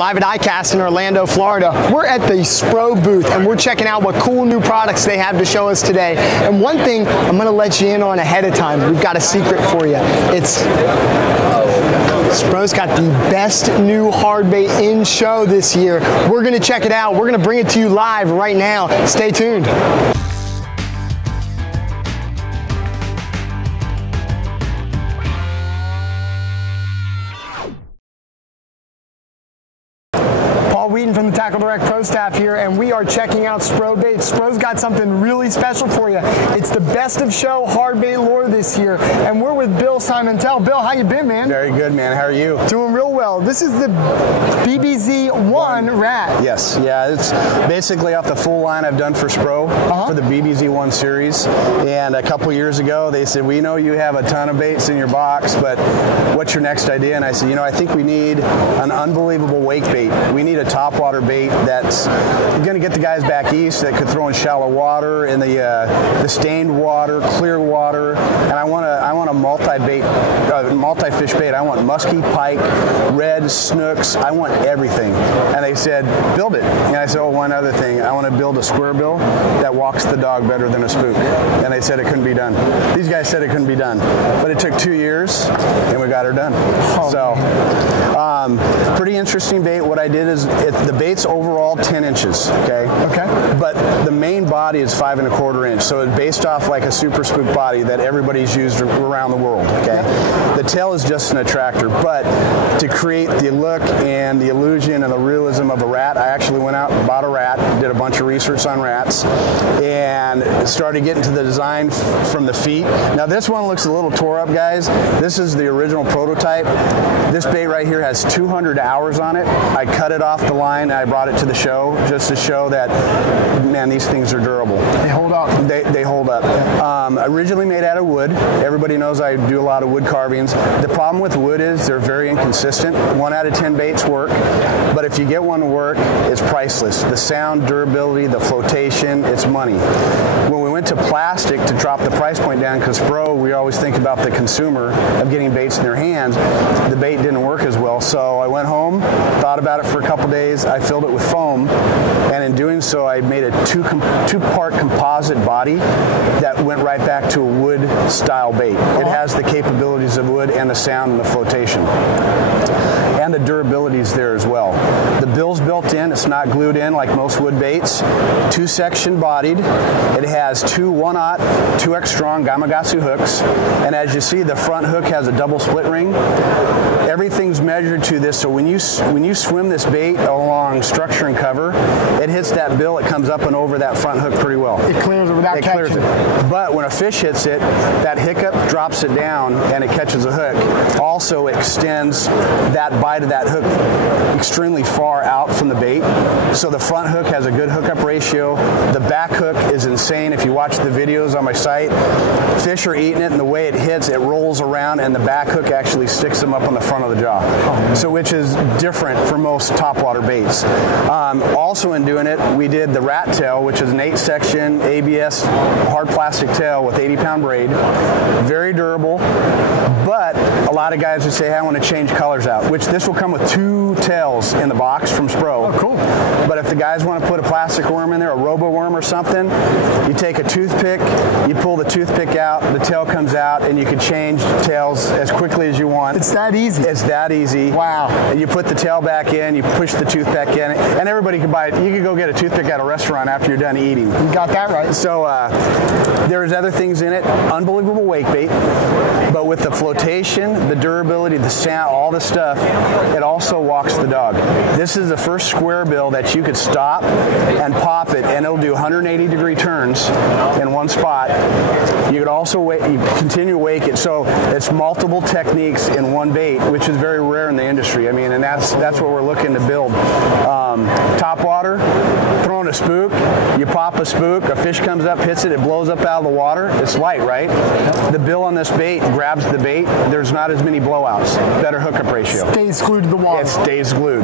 live at ICAST in Orlando, Florida. We're at the Spro booth and we're checking out what cool new products they have to show us today. And one thing I'm going to let you in on ahead of time, we've got a secret for you. Spro's got the best new hard bait in show this year. We're going to check it out. We're going to bring it to you live right now. Stay tuned. Wheaton from the TackleDirect Pro staff here, and we are checking out Spro bait. Spro's got something really special for you. It's the best of show hard bait lure this year, and we're with Bill Simontel. Bill, how you been, man? Very good, man. How are you? Doing real well. This is the BBZ1 Rat. Yes, yeah, it's basically off the full line I've done for Spro for the BBZ1 series. And a couple years ago, they said, we know you have a ton of baits in your box, but what's your next idea? And I said, you know, I think we need an unbelievable wake bait. We need a topwater bait that's going to get the guys back east that could throw in shallow water, in the stained water, clear water, and I want a multi-fish bait. I want muskie, pike, red, snooks. I want everything. And they said, build it. And I said, oh, one other thing. I want to build a square bill that walks the dog better than a spook. And they said it couldn't be done. These guys said it couldn't be done, but it took 2 years, and we got her done. Pretty interesting bait. What I did is the bait's overall 10 inches, okay? But the main body is 5 1/4 inch, so it's based off like a super spook body that everybody's used around the world, okay? The tail is just an attractor, but to create the look and the illusion and the realism of a rat, I actually went out and bought a rat, did a bunch of research on rats, and started getting to the design from the feet. Now this one looks a little tore up, guys. This is the original prototype. This bait right here has 200 hours on it. I cut it off the line and I brought it to the show just to show that, man, these things are durable. They hold up. They hold up. Originally made out of wood. Everybody knows I do a lot of wood carvings. The problem with wood is they're very inconsistent. 1 out of 10 baits work, but if you get one to work, it's priceless. The sound, durability, the flotation, it's money. When we went to plastic to drop the price point down, because Spro, we always think about the consumer of getting baits in their hands, the bait didn't work as well. So I went home, thought about it for a couple days. I filled it with foam, and in doing so, I made a two-part composite body that went right back to a wood-style bait. It has the capabilities of wood and the sound and the flotation. And the durability is there as well. The bill's built in, it's not glued in like most wood baits. 2-section bodied. It has 2 1/0, 2X strong Gamakatsu hooks. And as you see, the front hook has a double split ring. Everything's measured to this, so when you swim this bait along structure and cover, it hits that bill, it comes up and over that front hook pretty well. It clears it without catching it. But when a fish hits it, that hiccup drops it down and it catches a hook. Also extends that bite of that hook extremely far out from the bait. So the front hook has a good hookup ratio. The back hook is insane. If you watch the videos on my site, fish are eating it, and the way it hits, it rolls around, and the back hook actually sticks them up on the front of the jaw. So which is different for most topwater baits. Also in doing it, we did the rat tail, which is an 8-section ABS hard plastic tail with 80-pound braid. Very durable, but a lot of guys would say, hey, I want to change colors out, which this will come with 2 tails in the box from Spro. Oh, cool. But if the guys want to put a plastic worm in there, a robo worm or something, you take a toothpick, you pull the toothpick out, the tail comes out, and you can change tails as quickly as you want. It's that easy. It's that easy. Wow. And you put the tail back in, you push the tooth back in, and everybody can buy it. You can go get a toothpick at a restaurant after you're done eating. You got that right. So there's other things in it. Unbelievable wake bait, but with the flotation, the durability, the sound, all the stuff, it also walks the dog. This is the first square bill that you could stop and pop it, and it'll do 180-degree turns in one spot. You could also continue to wake it. So it's multiple techniques in one bait, which is very rare in the industry. I mean, and that's what we're looking to build. Top water, throwing a spook, you pop a spook, a fish comes up, hits it, it blows up out of the water. It's light, right? The bill on this bait grabs the bait. There's not as many blowouts. Better hookup ratio. Stays glued to the water. It stays glued.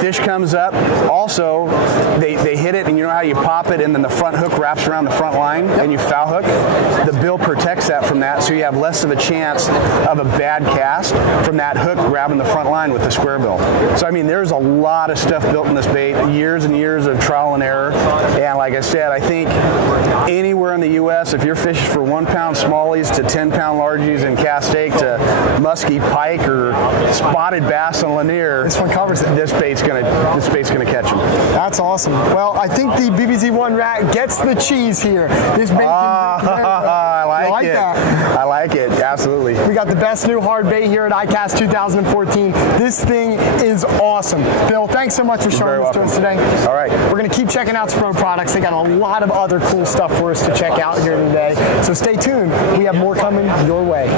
Fish comes up. Also, they hit it, and you know how you pop it, and then the front hook wraps around the front line, and you foul hook? The bill protects that from that, so you have less of a chance of a bad cast from that hook grabbing the front line with the square bill. So, I mean, there's a lot of stuff built in this bait, years and years of trial and error. And like I said, I think anywhere in the U.S., if you're fishing for 1 pound smallies to 10 pound largies and cast stake to musky pike or spotted bass and lanier, this one covers it. This bait's gonna catch them. That's awesome. Well, I think the BBZ1 Rat gets the cheese here. This bait I like it. That. I like it. Absolutely. We got the best new hard bait here at ICAST 2014. This thing is awesome. Bill, thanks so much for showing this to us today. All right. We're going to keep checking out Spro products. They got a lot of other cool stuff for us to check out here today. So stay tuned. We have more coming your way.